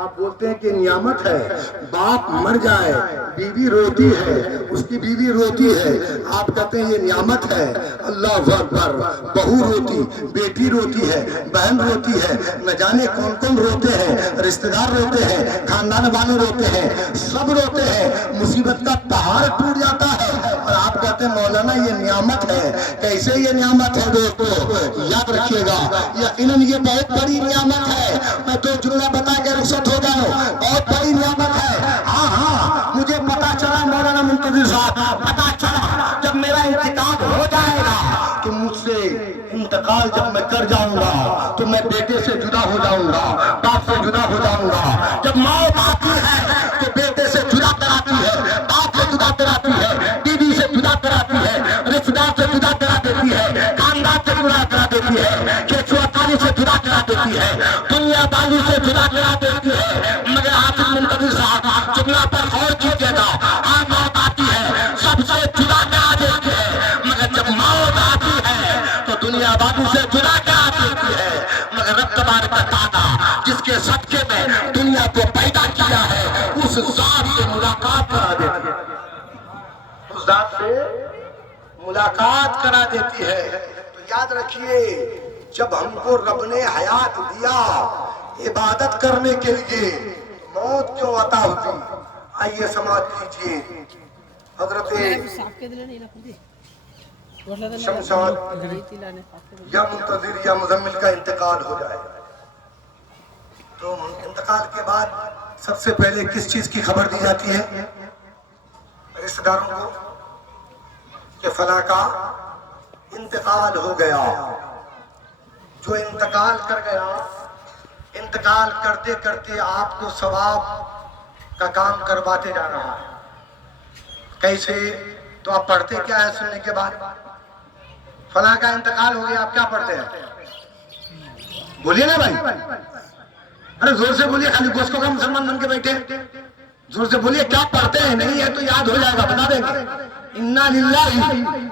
آپ بولتے ہیں کہ نعمت ہے، باپ مر جائے بیوی روتی ہے، اس کی بیوی روتی ہے، آپ کہتے ہیں یہ نعمت ہے۔ اللہ اکبر، بہو روتی، بیٹی روتی ہے، بہن روتی ہے، نہ جانے کون کون روتے ہیں، رشتہ دار روتے ہیں، خاندان والے روتے ہیں، سب روتے ہیں، مصیبت کا پہاڑ ٹوٹ جاتا ہے، اور آپ کہتے ہیں مولانا یہ نعمت ہے۔ کیسے یہ نعمت ہے دوستو؟ یاد رکھیے گا، یقیناً یہ بہت بڑی نعمت ہے۔ میں تو جملہ بتا کے رخصت ہو جاؤں، بہت بڑی نعمت ہے۔ ہاں ہاں، مجھے پتا چلا مولانا منتظر صاحب، پتا چلا جب میرا انتقال ہو جائے گا تو مجھ سے انتقال جب میں کر جاؤں گا تو میں بیٹے سے جدا ہو جاؤں گا، باپ سے جدا ہو جاؤں گا۔ جب موت آتی ہے تو بیٹے سے جدا کراتی ہے، باپ سے جدا کراتی ہے، بیوی سے جدا کراتی ہے، رشتہ دار سے جدا کرا دیتی ہے، خاندان سے جدا کرا دیتی ہے، کھیت سے جدا کرا دیتی ہے، دنیا داری سے جدا کرا دیتی ہے۔ مگر حافظ منتظر صاحب جملہ پر غور کیجیے گا، ہاں موت آتی ہے سب سے جدا کرا دیتی ہے، مگر جب موت آتی ہے تو دنیا داری سے جدا کرا دیتی ہے۔ مگر رب تبارک و تعالیٰ جس کے صدقے میں دنیا کو پیدا کیا ہے اس ذات سے ملاقات کرا دیتی ہے، اس ذات سے ملاقات کرا دیتی ہے۔ تو یاد رکھیے، جب ہم کو رب نے حیات دیا عبادت کرنے کے لیے، موت کیوں عطا ہوتی؟ آئیے سماعت کیجیے، حضرت شمشاد یا منتظر یا مزمل کا انتقال ہو جائے تو انتقال کے بعد سب سے پہلے کس چیز کی خبر دی جاتی ہے رشتہ داروں کو؟ کہ فلاں کا انتقال ہو گیا۔ جو انتقال کر گیا، انتقال کرتے کرتے آپ کو ثواب کا کام کرواتے جا رہا ہے۔ کیسے؟ تو آپ پڑھتے کیا ہے سننے کے بعد؟ فلاں کا انتقال ہو گیا، آپ کیا پڑھتے ہیں؟ بولیے نا بھائی، ارے زور سے بولیے، خالی گوشت کا مسلمان بن کے بیٹھے، زور سے بولیے کیا پڑھتے ہیں؟ نہیں ہے تو یاد ہو جائے گا، بتا دیں گے۔ انا للہ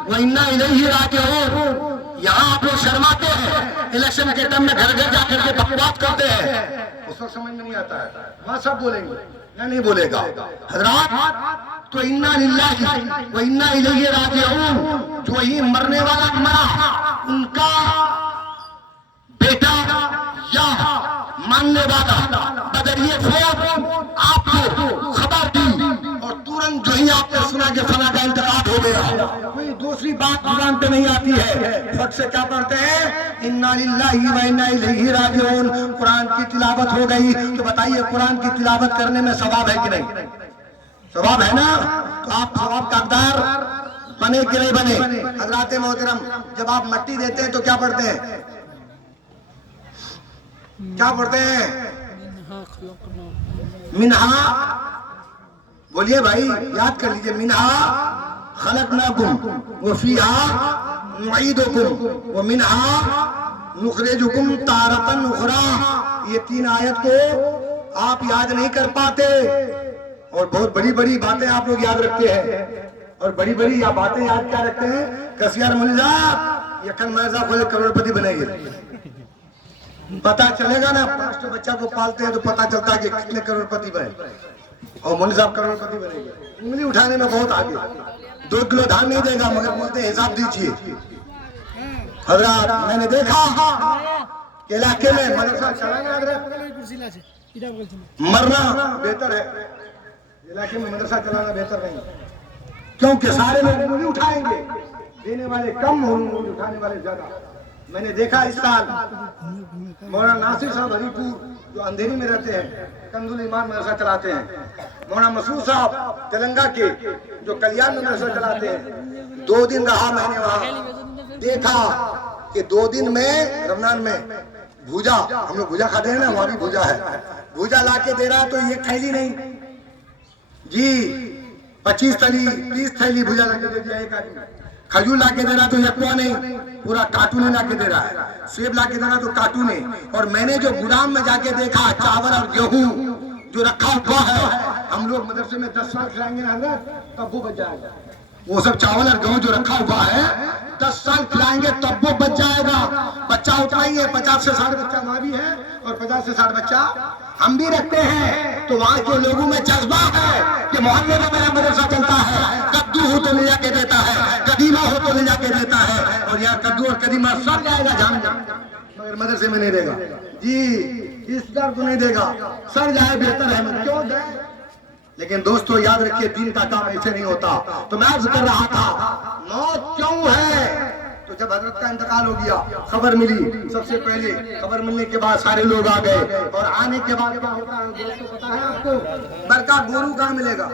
و انا الیہ راجعون۔ یہاں آپ لوگ شرماتے ہیں، الیکشن کے ٹائم میں گھر گھر جا کر کے بکواس کرتے ہیں، اس وقت سمجھ میں نہیں آتا ہے، وہاں سب بولیں گے یا نہیں بولے گا؟ حضرات تو انا للہ و انا الیہ راجعون، جو ہی مرنے والا مرا، ان کا بیٹا یا ماننے والا اگر یہ فوج آپ کو خبر دی اور تورنت جو ہی آپ نے سنا کہ فلاں کا انتقال ہو گیا، کوئی دوسری بات زبان پہ نہیں آتی ہے، فٹ سے کیا پڑھتے ہیں؟ انا للہ و انا الیہ راجعون۔ قرآن کی تلاوت ہو گئی تو بتائیے قرآن کی تلاوت کرنے میں ثواب ہے کہ نہیں؟ ثواب ہے نا؟ تو آپ ثواب کا حقدار بنے کہ نہیں بنے؟ حضرات محترم، جب آپ مٹی دیتے ہیں تو کیا پڑھتے ہیں؟ کیا پڑھتے ہیں؟ منہا، بولیے بھائی، یاد کر لیجئے، منہا خلقناکم وفیہا نعیدکم ومنہا نخرجکم تارۃ اخری۔ یہ تین آیت کو آپ یاد نہیں کر پاتے، اور بہت بڑی بڑی باتیں آپ لوگ یاد رکھتے ہیں، اور بڑی بڑی باتیں یاد کیا رکھتے ہیں؟ کسیار ملزا یکن مرزا کھولے کروڑ پتی بنے گے۔ پتا چلے گا نا، 500 بچہ کو پالتے ہیں تو پتا چلتا ہے کہ کتنے کروڑ پتی بنے، اور مولوی صاحب کروڑ پتی بنے گے۔ انگلی اٹھانے میں بہت آگے، 2 کلو دھان نہیں دے گا مگر بولتے ہیں حساب دیجئے۔ حضرات میں نے دیکھا کہ علاقے میں مدرسہ چلانا مرنا بہتر ہے، علاقے میں مدرسہ چلانا بہتر نہیں، کیونکہ سارے لوگ انگلی اٹھائیں گے، دینے والے کم ہوں گے، اٹھانے والے زیادہ۔ میں نے دیکھا اس سال مولانا ناصر صاحب ہری پور جو اندھیری میں رہتے ہیں، کنز ایمان مدرسہ چلاتے ہیں، مولانا مسعود صاحب تلنگا کے جو کلیان میں مدرسہ چلاتے ہیں، 2 دن رہا میں نے وہاں، دیکھا کہ 2 دن میں رمضان میں بھوجا، ہم لوگ بھوجا کھاتے ہیں نا، وہاں بھی بھوجا ہے، بھوجا لا کے دے رہا تو یہ تھیلی نہیں جی 25 تھیلی 30 تھیلی بھوجا لا کے دے دیا ایک آدمی، کھجور لا کے دے رہا تو یکوا نہیں، پورا کارٹون لا کے دے رہا ہے، سیب لا کے دے رہا تو کارٹون ہے۔ اور میں نے جو گودام میں جا کے دیکھا چاول اور گیہوں جو رکھا ہوا ہے، ہم لوگ مدرسے میں 10 سال کھلائیں گے حضرت تب وہ بچ جائے گا، وہ سب چاول اور گیہوں جو رکھا ہوا ہے 10 سال کھلائیں گے تب وہ بچ جائے گا۔ بچہ اتنا ہی ہے، 50 سے 60 بچہ وہاں بھی ہے اور 50 سے 60 بچہ ہم بھی رکھتے ہیں تو وہاں کے لوگوں میں جذبہ ہے کہ محلے میں میرا مدرسہ چلتا ہے، کدو ہو تو لے جا کے دیتا ہے، قدیمہ ہو تو لے جا کے دیتا ہے، اور یہاں کدو اور قدیمہ سب جائے گا جان مگر مدرسے میں نہیں دے گا جی، اس در کو نہیں دے گا، سر جائے بہتر ہے کیوں دے۔ لیکن دوستو یاد رکھیے دین کا کام ایسے نہیں ہوتا۔ تو میں عرض کر رہا تھا موت کیوں ہے؟ تو جب حضرت کا انتقال ہو گیا خبر ملی، سب سے پہلے خبر ملنے کے بعد سارے لوگ آ گئے، اور آنے کے بعد کیا ہوتا ہے دوستو پتا ہے آپ کو؟ برکہ گورو کہاں ملے گا؟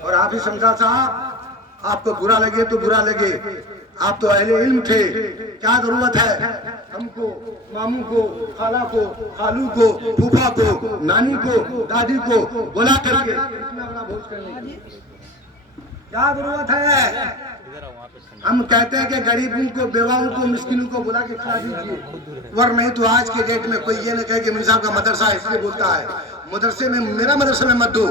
اور حافظ شمشاد صاحب آپ کو برا لگے تو برا لگے، آپ تو اہل علم تھے، کیا ضرورت ہے ہم کو ماموں کو، خالہ کو، خالو کو، پھوپھا کو، نانی کو، دادی کو بلا کر کے اتنا بڑا بھوج کرنے کی کیا ضرورت ہے؟ ہم کہتے ہیں کہ غریبوں کو، بیواؤں کو، مسکینوں کو بلا کے کھلا دیجیے، ور نہیں تو آج کے ڈیٹ میں کوئی یہ نہ کہے کہ مرزا صاحب کا مدرسہ ہے اس لیے بولتا ہے۔ مدرسے میں، میرا مدرسے میں مت دو،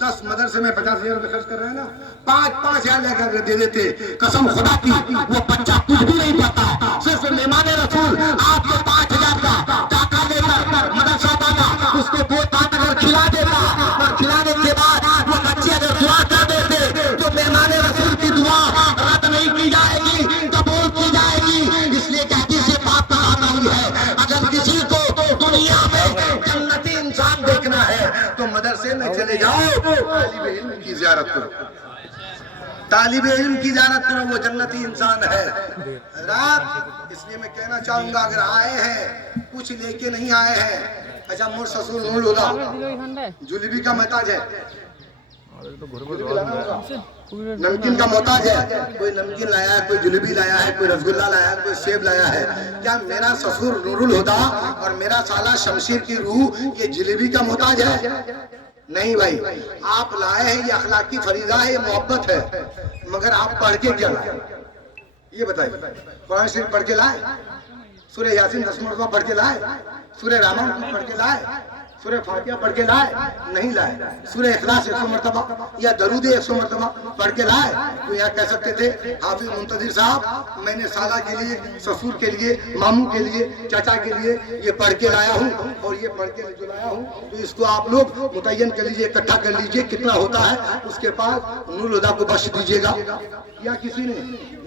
10 مدرسے میں 50,000 روپے خرچ کر رہے ہیں نا، 5,000 لے کر دے دیتے، قسم خدا کی وہ بچہ کچھ بھی نہیں پاتا، صرف مہمان رسول آپ کو 5,000 کا ٹاکا دے کر مدرسہ والا اس کو دو کاٹ کر کھلا دیتا، اور کھلانے کے بعد وہ بچے اگر دعا کر دیتے تو مہمان رسول کی دعا رد نہیں کی جائے گی، قبول کی جائے گی۔ اس لیے کہ حدیث پاک کا آئی ہے اگر کسی کو دنیا میں جنتی انسان دیکھنا ہے تو مدرسے میں چلے جاؤ، طالب علم کی زیارت کرو، طالب علم کی زیارت کرو، وہ جنتی انسان ہے۔ حضرات اس لیے میں کہنا چاہوں گا اگر آئے ہیں کچھ لے کے نہیں آئے ہیں، اچھا مور سسور نور ہوگا جلیبی کا محتاج ہے، نمکین کا محتاج ہے، کوئی نمکین لایا ہے، کوئی جلیبی لایا ہے، کوئی رسگلہ لایا ہے، کوئی سیب لایا ہے، کیا میرا سسور نور الہدا اور میرا سالہ شمشیر کی روح یہ جلیبی کا محتاج ہے؟ نہیں بھائی، آپ لائے ہیں یہ اخلاقی فریضہ ہے، یہ محبت ہے، مگر آپ پڑھ کے کیا لائے یہ بتائیے؟ قرآن شریف پڑھ کے لائے؟ سورہ یاسین 10 مرتبہ پڑھ کے لائے؟ سورہ رحمان پڑھ کے لائے؟ سورہ فاتحہ پڑھ کے لائے؟ نہیں لائے۔ سورہ اخلاص 100 مرتبہ یا درود 100 مرتبہ پڑھ کے لائے؟ تو یہاں کہہ سکتے تھے حافظ منتظر صاحب میں نے سالہ کے لیے، سسور کے لیے، ماموں کے لیے، چاچا کے لیے یہ پڑھ کے لایا ہوں، اور یہ پڑھ کے جو لایا ہوں تو اس کو آپ لوگ متعین کر لیجئے، اکٹھا کر لیجئے کتنا ہوتا ہے، اس کے بعد نور الہدا کو بخش دیجئے گا۔ کیا کسی نے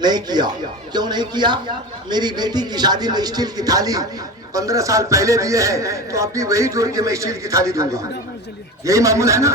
نہیں کیا؟ کیوں نہیں کیا؟ میری بیٹی کی شادی میں اسٹیل کی تھالی 15 سال پہلے دیے ہیں تو اب بھی وہی جوڑ کے میں اسٹیل کی تھالی دوں گا، یہی معمول ہے نا۔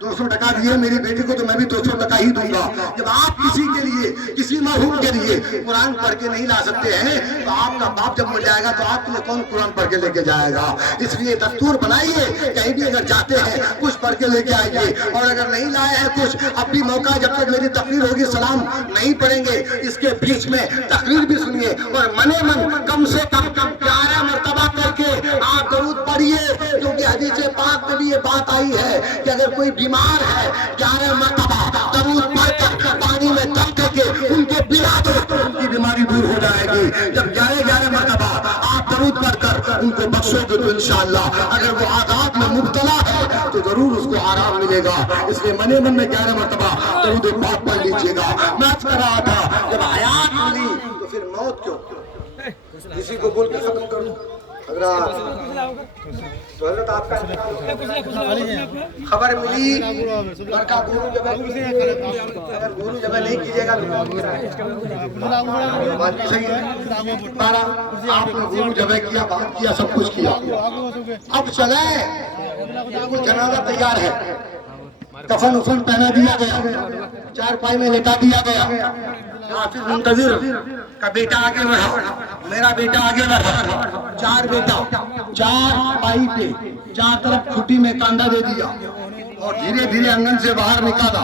200 ٹکا دیے میری بیٹی کو تو میں بھی 200 ٹکا ہی دوں گا۔ جب آپ کسی کے لیے، کسی محروم کے لیے قرآن پڑھ کے نہیں لا سکتے ہیں تو آپ کا باپ جب مر جائے گا تو آپ کے لیے کون قرآن پڑھ کے لے کے جائے گا؟ اس لیے دستور بنائیے، کہیں بھی اگر جاتے ہیں کچھ پڑھ کے لے کے آئیے، اور اگر نہیں لائے ہیں کچھ، اب بھی موقع جب تک میری تقریر ہوگی سلام نہیں پڑھیں گے، اس کے بیچ میں تقریر بھی سنیے، اور منے من کم سے کم 11 مرتبہ کر کے آپ درود پڑھیے، کیونکہ حدیث پاک میں بھی یہ بات آئی ہے کہ اگر کوئی بیمار ہے 11 مرتبہ درود پڑھ کر پانی میں تل کے ان کو پلا دو تو ان کی بیماری دور ہو جائے گی۔ جب 11 مرتبہ آپ درود پڑھ کر ان کو بخشو گے تو انشاءاللہ اگر وہ عذاب میں مبتلا ہے تو ضرور اس کو آرام ملے گا۔ اس لیے منے من میں 11 مرتبہ درود پاک پڑھ لیجیے گا۔ میں عرض کر رہا تھا جب حیات ملی تو پھر موت کیوں؟ اسی کو بول کے ختم کروں حضرات۔ تو حضرت آپ کا خبر ملی برکہ گورو جب اگر گورو جب نہیں کیجیے گا تو بات بھی صحیح ہے۔ بارہ آپ نے گورو جب کیا، بات کیا، سب کچھ کیا، اب چلیں جنازہ تیار ہے، کفن افن پہنا دیا گیا، چارپائی میں لٹا دیا گیا، حافظ منتظر کا بیٹا آگے بڑھا، میرا بیٹا آگے بڑھا، 4 بیٹا 4 پائی پہ 4 طرف کھٹی میں کاندھا دے دیا اور دھیرے دھیرے انگن سے باہر نکالا۔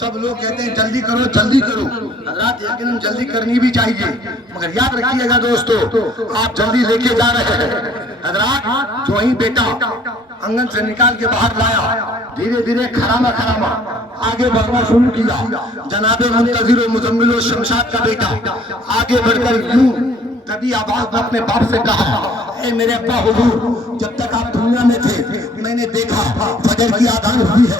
سب لوگ کہتے ہیں جلدی کرو جلدی کرو، حضرات یقیناً جلدی کرنی بھی چاہیے، مگر یاد رکھیے گا دوستو آپ جلدی لے کے جا رہے ہیں۔ حضرات جو ہی بیٹا انگن سے نکال کے باہر لایا، دھیرے دھیرے کھرامہ آگے بڑھنا شروع کیا۔ جناب منتظر و مزمل و شمشاد کا بیٹا آگے بڑھ کر یوں کبھی آواز میں اپنے باپ سے کہا، اے میرے ابا حضور، جب تک آپ دنیا میں تھے میں نے دیکھا فجر کی آذان ہوئی ہے،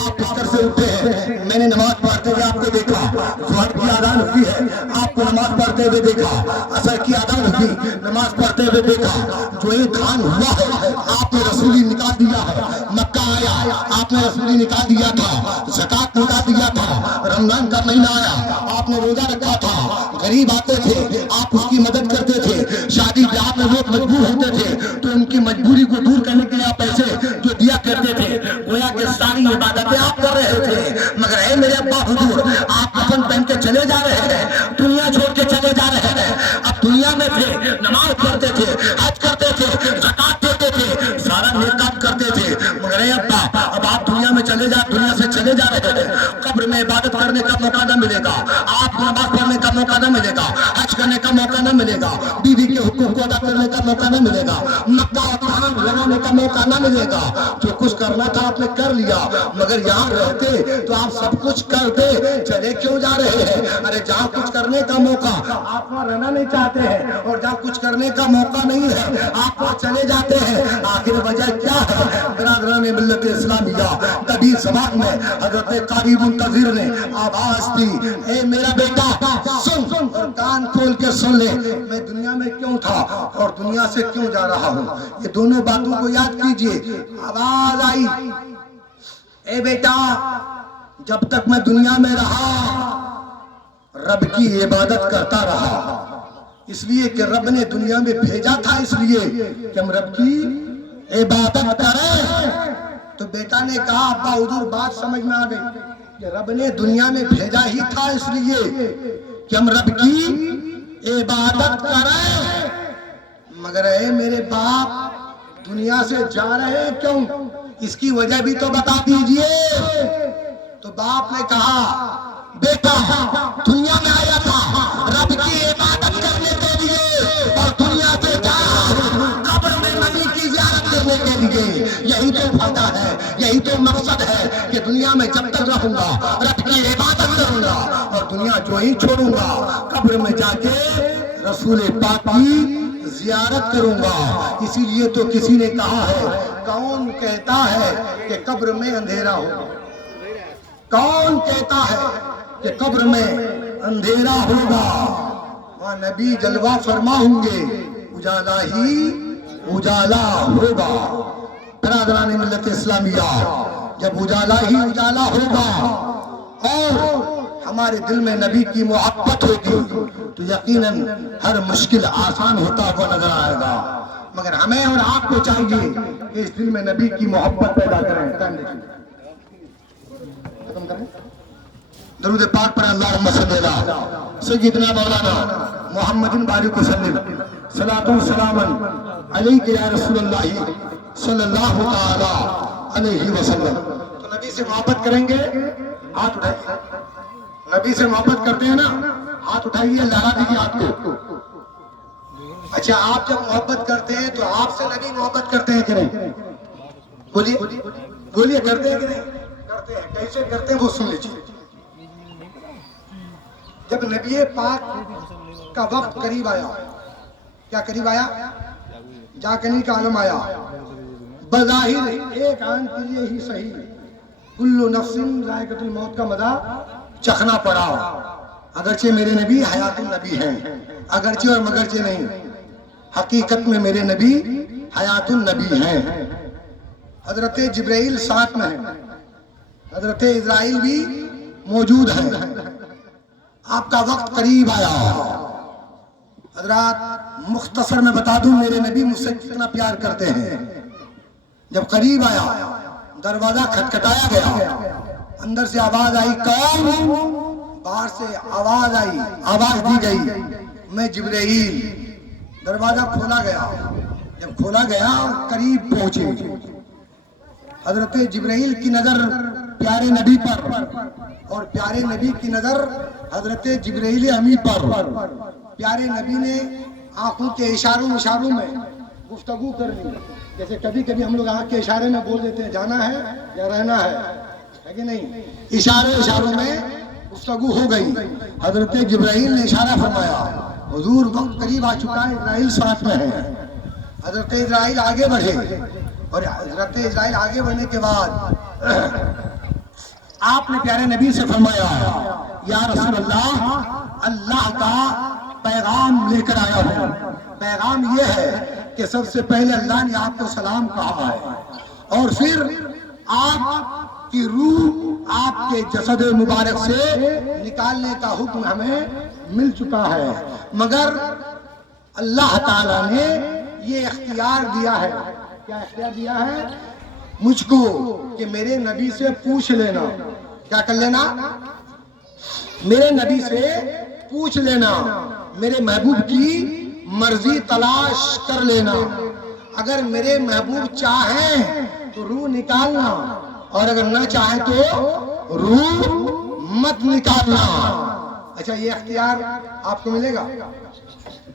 آپ بستر سے اٹھے ہیں، میں نے نماز پڑھتے ہوئے آپ کو دیکھا، ظہر کی آذان ہوئی ہے، آپ کو نماز پڑھتے ہوئے دیکھا، عصر کی آذان ہوئی، نماز پڑھتے ہوئے دیکھا، جو یہ دھان ہوا ہے آپ نے رسولی نکاح دیا ہے، مکہ آیا آپ نے رسولی نکاح دیا تھا، زکات نکاح دیا تھا، رمضان کا مہینہ آیا آپ نے روزہ رکھا تھا، غریب آتے تھے آپ اس کی مدد کرتے تھے، شادی بیاہ میں لوگ مجبور ہوتے تھے تو ان کی مجبوری کو دور کرنے کے لیے آپ پیسے جو دیا کرتے تھے، گویا کہ ساری عبادتیں آپ کر رہے تھے، مگر اے میرے ابا حضور آپ کفن پہن کے چلے جا رہے ہیں، دنیا چھوڑ کے چلے جا رہے ہیں، اب دنیا میں تھے نماز پڑھتے تھے، حج کرتے تھے، زکات دیتے تھے، سارا نیک کام کرتے تھے، مگر اے ابا اب آپ دنیا میں چلے جا دنیا سے چلے جا رہے ہیں، قبر میں عبادت کرنے کا موقع نہ ملے گا، آپ نماز پڑھنے کا موقع نہ ملے گا، حج کرنے کا موقع نہ ملے گا، بیوی کے حقوق کو ادا کرنے کا موقع نہ ملے گا، مکہ اور حرم لگانے کا موقع نہ ملے گا، جو کچھ کرنا تھا آپ نے کر لیا، مگر یہاں رہتے تو آپ سب کچھ کرتے، چلے کیوں جا رہے ہیں؟ ارے جہاں کچھ کرنے کا موقع آپ وہاں رہنا نہیں چاہتے ہیں، اور جہاں کچھ کرنے کا موقع نہیں ہے آپ وہاں چلے جاتے ہیں، آخر وجہ کیا ہے؟ برادران ملت اسلامیہ طبی زبان میں حضرت قاری منتظر نے آواز دی، اے میرا بیٹا سن اور کان کھول کے سن لے، میں دنیا میں کیوں تھا اور دنیا سے کیوں جا رہا ہوں، یہ دونوں باتوں کو یاد کیجئے۔ آواز آئی، اے بیٹا جب تک میں دنیا میں رہا رب کی عبادت کرتا رہا، اس لیے کہ رب نے دنیا میں بھیجا تھا، اس لیے کہ ہم رب کی عبادت کریں۔ تو بیٹا نے کہا ابا حضور بات سمجھ میں آ گئی کہ رب نے دنیا میں بھیجا ہی تھا اس لیے کہ ہم رب کی عبادت کریں، مگر اے میرے باپ دنیا سے جا رہے کیوں؟ اس کی وجہ بھی تو بتا دیجئے۔ تو باپ نے کہا بیٹا دنیا میں آیا تھا رب کی عبادت کرنے کے لیے اور دنیا سے جا قبر میں نبی کی زیارت کرنے کے لیے، یہی تو فائدہ ہے، یہی تو مقصد ہے کہ دنیا میں جب تک رہوں گا رب کی عبادت کروں گا اور دنیا جو ہی چھوڑوں گا قبر میں جا کے رسول پاک کی زیارت کروں گا۔ اسی لیے تو کسی نے کہا ہے کون کہتا ہے کہ قبر میں اندھیرا ہوگا، کون کہتا ہے کہ قبر میں اندھیرا ہوگا، وہاں نبی جلوہ فرما ہوں گے، اجالا ہی اجالا ہوگا۔ برادران ملت اسلامیہ جب اجالا ہی اجالا ہوگا اور ہمارے دل میں نبی کی محبت ہوگی تو یقیناً ہر مشکل آسان ہوتا ہوا نظر آئے گا، مگر ہمیں اور آپ کو چاہیے کہ اس دل میں نبی کی محبت پیدا کریں۔ ختم کریں درود پاک پر اللہم صلی اللہ سیدنا مولانا محمد بارک وسلم صلاۃ و سلام علیک یا رسول اللہ صلی اللہ تعالی علیہ وسلم۔ تو نبی سے محبت کریں گے ہاتھ اٹھائیے، نبی سے محبت کرتے ہیں نا ہاتھ اٹھائیے، لہرا دیجیے ہاتھ کو۔ اچھا آپ جب محبت کرتے ہیں تو آپ سے نبی محبت کرتے ہیں کہ نہیں؟ بولیے بولیے، کرتے ہیں کہ نہیں؟ کرتے ہیں۔ کیسے کرتے ہیں وہ سن لیجیے۔ جب نبی پاک کا وقت قریب آیا، کیا قریب آیا؟ جاکنی کا عالم آیا، بظاہر ایک آن کے لیے ہی صحیح کل نفس ذائقۃ الموت کا مزہ چکھنا پڑا، اگرچہ میرے نبی حیات النبی ہیں، اگرچہ اور مگرچہ نہیں، حقیقت میں میرے نبی حیات النبی ہیں۔ حضرت جبرائیل ساتھ میں ہیں، حضرت اسرائیل بھی موجود ہیں، آپ کا وقت قریب آیا۔ حضرات مختصر میں بتا دوں میرے نبی مجھ سے کتنا پیار کرتے ہیں۔ جب قریب آیا دروازہ کھٹکھٹایا گیا، اندر سے آواز آئی کون؟ باہر سے آواز آئی، آواز دی گئی میں جبرائیل۔ دروازہ کھولا گیا، جب کھولا گیا اور قریب پہنچے، حضرت جبرائیل کی نظر پیارے نبی پر اور پیارے نبی کی نظر حضرت جبرائیل امی پر۔ پیارے نبی نے آنکھوں کے اشاروں میں گفتگو کر لی، جیسے کبھی کبھی ہم لوگ آنکھ کے اشارے میں بول دیتے ہیں جانا ہے یا رہنا ہے کہ نہیں؟ اشاروں میں گفتگو ہو گئی۔ حضرت جبرائیل نے اشارہ فرمایا حضور وقت قریب آ چکا ہے، اسرائیل ساتھ میں ہے۔ حضرت اسرائیل آگے بڑھے اور حضرت اسرائیل آگے بڑھنے کے بعد آپ نے پیارے نبی سے فرمایا یا رسول اللہ، اللہ کا پیغام لے کر آیا ہوں۔ پیغام یہ ہے کہ سب سے پہلے اللہ نے آپ کو سلام کہا ہے اور پھر آپ کی روح آپ کے جسد مبارک سے نکالنے کا حکم ہمیں مل چکا ہے، مگر اللہ تعالیٰ نے یہ اختیار دیا ہے. کیا اختیار دیا ہے مجھ کو کہ میرے نبی سے پوچھ لینا. کیا کر لینا؟ میرے نبی سے پوچھ لینا، میرے محبوب کی مرضی تلاش کر لینا. اگر میرے محبوب چاہیں تو روح نکالنا اور اگر نہ چاہیں تو روح مت نکالنا. اچھا، یہ اختیار آپ کو ملے گا،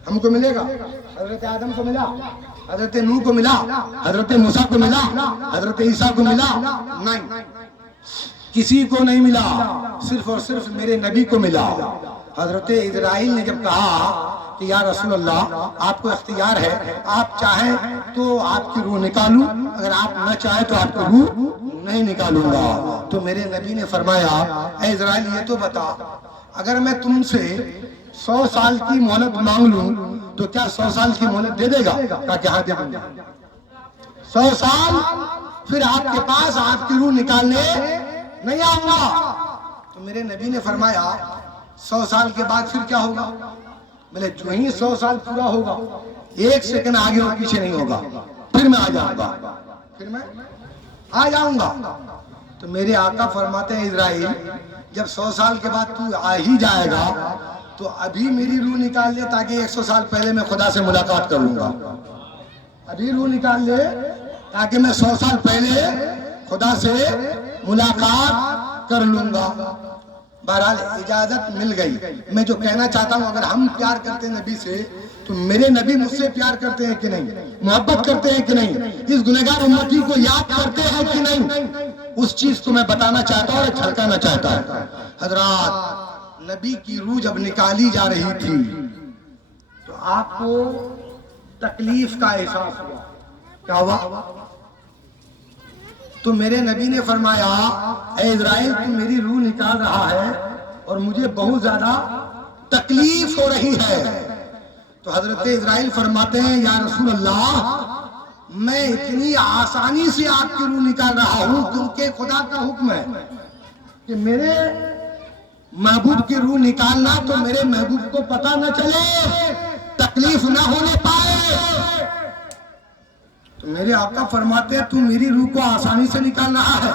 ہم کو ملے گا. حضرت آدم کو ملا، حضرت نوح کو ملا، حضرت موسیٰ کو ملا، حضرت عیسیٰ کو ملا؟ نہیں، کسی کو نہیں ملا، صرف اور صرف میرے نبی کو ملا. حضرت اسرائیل نے جب کہا کہ یا رسول اللہ آپ کو اختیار ہے، آپ چاہیں تو آپ کی روح نکالوں، اگر آپ نہ چاہیں تو آپ کی روح نہیں نکالوں گا. تو میرے نبی نے فرمایا اے اسرائیل یہ تو بتا، اگر میں تم سے 100 سال کی مہلت مانگ لوں تو کیا 100 سال کی مہلت دے دے گا؟ کہا کہ ہاں دے دوں گا. 100 سال پھر آپ کے پاس آپ کی روح نکالنے نہیں آؤں گا. تو میرے نبی نے فرمایا 100 سال کے بعد پھر کیا ہوگا؟ بولے جو ہی 100 سال پورا ہوگا 1 سیکنڈ آگے اور پیچھے نہیں ہوگا، پھر میں آ جاؤں گا، پھر میں آ جاؤں گا. تو میرے آقا فرماتے ہیں اسرائیل جب 100 سال کے بعد تو آ ہی جائے گا تو ابھی میری روح نکال لے تاکہ 100 سال پہلے میں خدا سے ملاقات کر لوں گا. ابھی روح نکال لے تاکہ میں 100 سال پہلے خدا سے ملاقات کر لوں گا. بہرحال اجازت مل گئی. میں جو کہنا چاہتا ہوں، اگر ہم پیار کرتے ہیں نبی سے تو میرے نبی مجھ سے پیار کرتے ہیں کہ نہیں، محبت کرتے ہیں کہ نہیں، اس گنہگار امتی کو یاد کرتے ہیں کہ نہیں، اس چیز کو میں بتانا چاہتا ہوں اور جھلکانا چاہتا ہوں. حضرات، نبی کی روح جب نکالی جا رہی تھی تو آپ کو تکلیف کا احساس ہوا. کیا ہوا؟ تو میرے نبی نے فرمایا اے اسرائیل تو میری روح نکال رہا ہے اور مجھے بہت زیادہ تکلیف ہو رہی ہے. تو حضرت اسرائیل فرماتے ہیں یا رسول اللہ میں اتنی آسانی سے آپ کی روح نکال رہا ہوں کیونکہ خدا کا حکم ہے کہ میرے محبوب کی روح نکالنا تو میرے محبوب کو پتہ نہ چلے، تکلیف نہ ہونے پائے. تو میرے آقا فرماتے ہیں تو میری روح کو آسانی سے نکال رہا ہے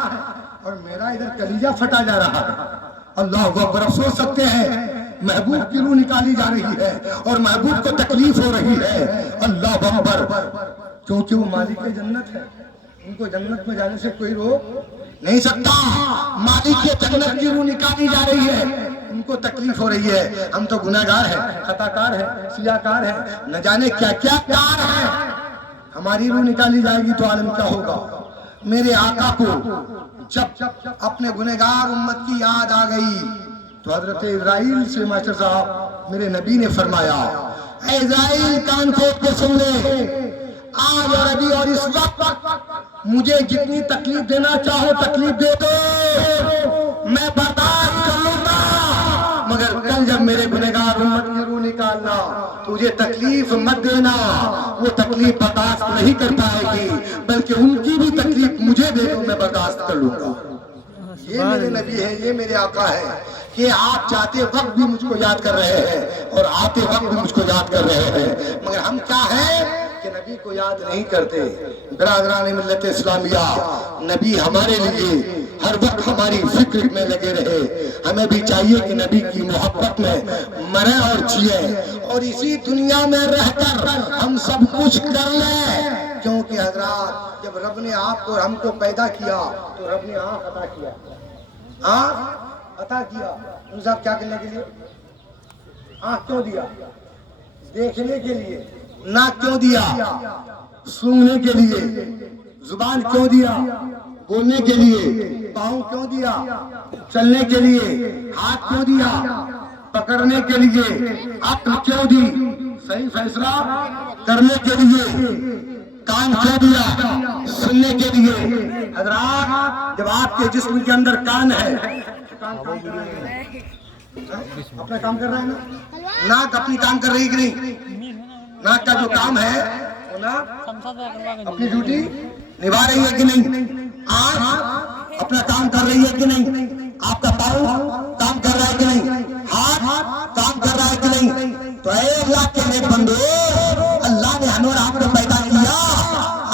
اور میرا ادھر کلیجہ پھٹا جا رہا ہے. اللہ اکبر. آپ سوچ سکتے ہیں محبوب کی روح نکالی جا رہی ہے اور محبوب کو تکلیف ہو رہی ہے. اللہ اکبر. کیونکہ وہ مالک جنت ہے، ان کو جنت میں جانے سے کوئی روک نہیں سکتا. مالک جنت کی روح نکالی جا رہی ہے، ان کو تکلیف ہو رہی ہے. ہم تو گناہگار ہیں، خطا کار ہیں، سیاہ کار ہیں، نہ جانے کیا کیا کار ہیں. ہماری روح نکالی جائے گی تو عالم کیا ہوگا. میرے آقا کو جب اپنے گنہگار امت کی یاد آ گئی تو حضرت اسرائیل سے ماسٹر صاحب میرے نبی نے فرمایا اے اسرائیل کان کھول کے سن لے، آج اور ابھی اور اس وقت مجھے جتنی تکلیف دینا چاہو تکلیف دے دو، میں برداشت کر لوں گا، مگر کل جب میرے گنہگار امت کی روح نکالنا تو مجھے تکلیف مت دینا. وہ تکلیف برداشت نہیں کر پائے گی بلکہ ان کی بھی تکلیف مجھے دے دو، میں برداشت کر لوں گا. یہ میرے نبی ہے، یہ میرے آقا ہے کہ آپ چاہتے وقت بھی مجھ کو یاد کر رہے ہیں اور آتے وقت بھی مجھ کو یاد کر رہے ہیں، مگر ہم کیا ہیں کہ نبی کو یاد نہیں کرتے. برادران ملت اسلامیہ، نبی ہمارے لیے ہر وقت ہماری فکر میں لگے رہے. ہمیں بھی چاہیے کہ نبی کی محبت میں مریں اور جئیں اور اسی دنیا میں رہ کر ہم سب کچھ کر لیں. کیونکہ حضرات جب رب نے آپ کو اور ہم کو پیدا کیا تو رب نے آنکھ عطا کیا، آنکھ عطا کیا. ان صاحب کیا کرنے کے لیے آنکھ کیوں دیا؟ دیکھنے کے لیے. ناک کیوں دیا؟ سونگنے کے لیے. زبان کیوں دیا؟ بولنے کے لیے. پاؤں کیوں دیا؟ چلنے کے لیے. ہاتھ کیوں دیا؟ پکڑنے کے لیے. عقل کیوں دی؟ صحیح فیصلہ کرنے کے لیے. کان کیوں دیا؟ سننے کے لیے. حضرات جب آپ کے جسم کے اندر کان ہے، کان کام کر رہا ہے، اپنا کام کر رہا ہے نا. ناک اپنی کام کر رہی کہ نہیں؟ ناک کا جو کام ہے وہ اپنی ڈیوٹی نبھا رہی ہے کہ نہیں؟ آنکھ اپنا کام کر رہی ہے کہ نہیں؟ آپ کا پاؤں کام کر رہا ہے کہ نہیں؟ ہاتھ کام کر رہا ہے کہ نہیں؟ تو اے اللہ کے نیک بندو، اللہ نے ہمیں اور آپ کو پیدا کیا،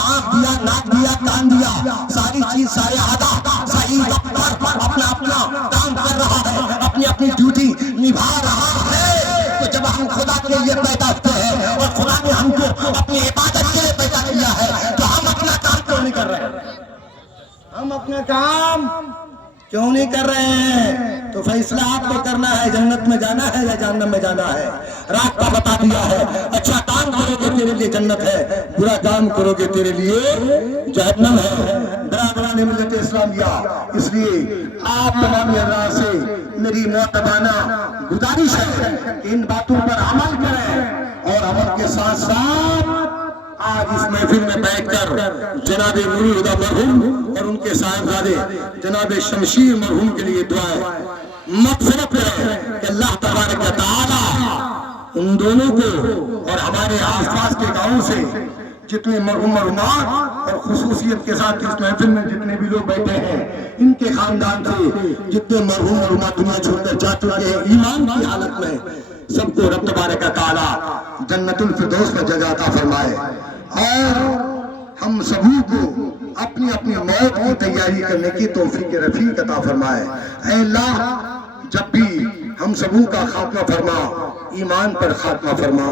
آنکھ دیا، ناک دیا، کان دیا، ساری چیز، سارے اعضاء صحیح وقت پر اپنا اپنا کام کر رہا ہے، اپنی اپنی ڈیوٹی نبھا رہا ہے۔ تو جب ہم خدا کے لیے پیدا ہوتے ہیں اور خدا نے ہم کو اپنی عبادت کے لیے پیدا کیا ہے، تو ہم اپنا کام کیوں نہیں کر رہے ہیں؟ ہم اپنا کام کیوں نہیں کر رہے ہیں؟ تو فیصلہ آپ کو کرنا ہے، جنت میں جانا ہے یا جہنم میں جانا ہے۔ راستہ بتا دیا ہے، اچھا کام کرو گے تیرے لیے جنت ہے، برا کام کرو گے تیرے لیے جہنم ہے۔ برادران ملت اسلامیہ، اس لیے آپ تمام حضرات سے میری معتبانہ گزارش ہے کہ ان باتوں پر عمل کریں، اور عمل کے ساتھ ساتھ آج اس محفل میں بیٹھ کر جناب نور الہدی مرحوم اور ان کے صاحبزادے جناب شمشیر مرحوم کے لیے دعائیں مغفرت ہے کہ اللہ تبارک و تعالی ان دونوں کو اور ہمارے آس پاس کے گاؤں سے جتنے مرحوم مرحومات اور خصوصیت کے ساتھ اس محفل میں جتنے بھی لوگ بیٹھے ہیں، ان کے خاندان سے جتنے مرحوم مرحومات دنیا چھوڑ کر جا چکے ہیں ایمان کی حالت میں، سب کو رب تبارک و تعالی جنت الفردوس میں جگہ عطا فرمائے، اور ہم سبھی کو اپنی اپنی موت کی تیاری کرنے کی توفیق رفیق عطا فرمائے۔ اے اللہ، جب بھی ہم سبوں کا خاتمہ فرما، ایمان پر خاتمہ فرما۔